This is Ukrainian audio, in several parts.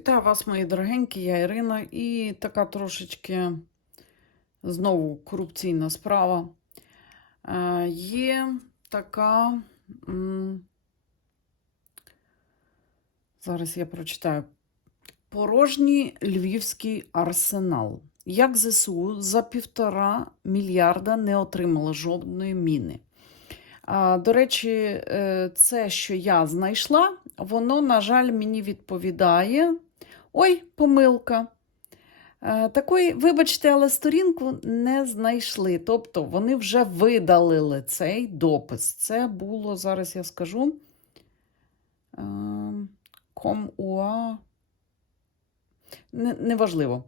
Вітаю вас, мої дорогенькі, я Ірина, і така трошечки знову корупційна справа. Е, є така. Зараз я прочитаю. Порожній львівський арсенал. Як ЗСУ за півтора мільярда не отримала жодної міни. До речі, е, це, що я знайшла, воно, на жаль, мені відповідає. Ой, помилка. Е, Такої, вибачте, але сторінку не знайшли. Тобто вони вже видалили цей допис. Це було, зараз я скажу. е, Ком.уа. Неважливо.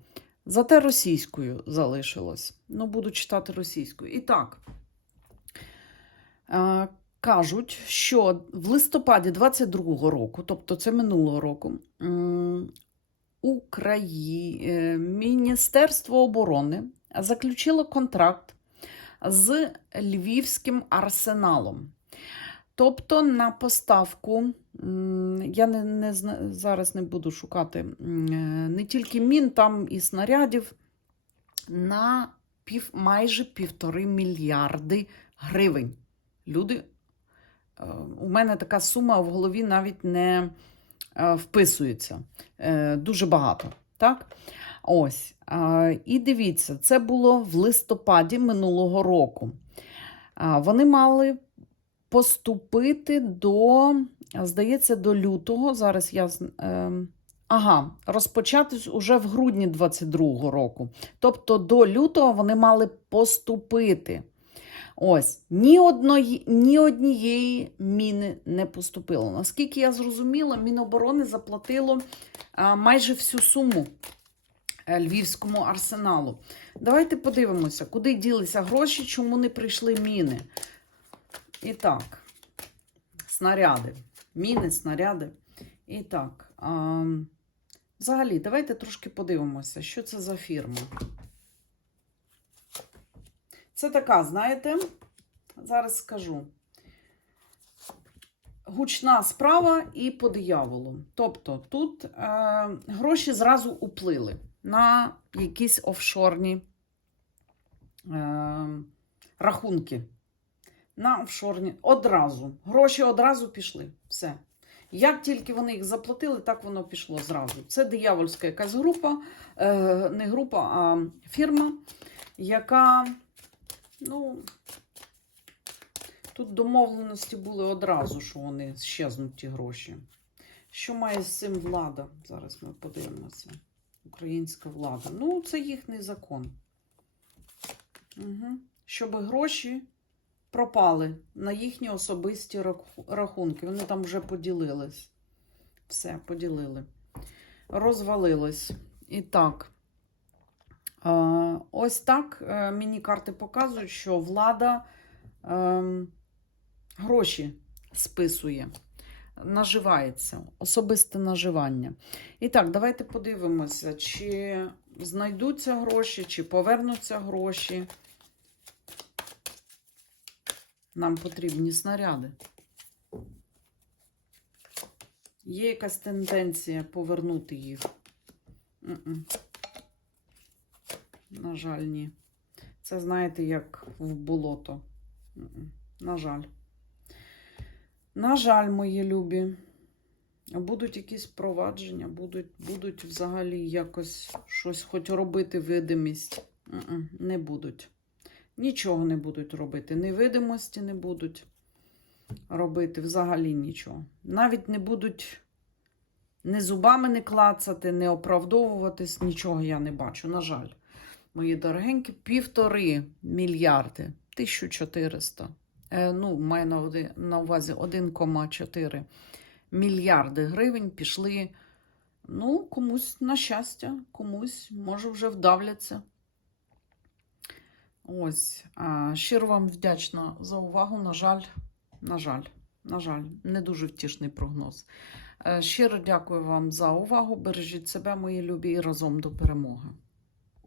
Зате російською залишилось. Ну, буду читати російською. І так. Е, Кажуть, що в листопаді 22-го року, тобто це минулого року, Украї... е, Міністерство оборони заключило контракт з Львівським арсеналом. Тобто на поставку, я не, не, зараз не буду шукати е, не тільки мін, там і снарядів, на пів, майже півтори мільярди гривень. Люди, е, у мене така сума в голові навіть не вписується. Е, Дуже багато. Так? Ось. І дивіться, це було в листопаді минулого року. Вони мали поступити до, здається, до лютого. Зараз я. ем, Ага, розпочатись уже в грудні 22-го року. Тобто до лютого вони мали поступити. Ось, ні, одної, ні однієї міни не поступило. Наскільки я зрозуміла, Міноборони заплатило майже всю суму е, Львівському арсеналу. Давайте подивимося, куди ділися гроші, чому не прийшли міни. І так, снаряди. Міни, снаряди. І так, а, взагалі, давайте трошки подивимося, що це за фірма. Це така, знаєте, зараз скажу. Гучна справа і по дияволу. Тобто тут е, гроші зразу уплили на якісь офшорні е, рахунки. На офшорні одразу. Гроші одразу пішли. Все. Як тільки вони їх заплатили, так воно пішло зразу. Це диявольська якась група, е, не група, а фірма, яка, ну, тут домовленості були одразу, що вони щезнуть ті гроші. Що має з цим влада? Зараз ми подивимося. Українська влада. Ну, це їхній закон. Угу. Щоб гроші пропали на їхні особисті рахунки. Вони там вже поділились. Все, поділили. Розвалилось. І так. Е, ось так е, мені карти показують, що влада ем, гроші списує, наживається, особисте наживання. І так, давайте подивимося, чи знайдуться гроші, чи повернуться гроші. Нам потрібні снаряди. Є якась тенденція повернути їх. М-м. На жаль, ні. Це, знаєте, як в болото. На жаль. На жаль, мої любі. Будуть якісь провадження, будуть, будуть взагалі якось щось хоч робити видимість. Не будуть. Нічого не будуть робити. Невидимості не будуть робити взагалі нічого. Навіть не будуть ні зубами не клацати, не оправдовуватись, нічого я не бачу. На жаль, мої дорогенькі, півтори мільярди, 1400. Е, ну, маю на, увазі 1,4 мільярди гривень пішли. Ну, комусь на щастя, комусь, може, вже вдавляться. Ось, щиро вам вдячна за увагу. На жаль, на жаль, на жаль, не дуже втішний прогноз. Е, Щиро дякую вам за увагу. Бережіть себе, мої любі, і разом до перемоги.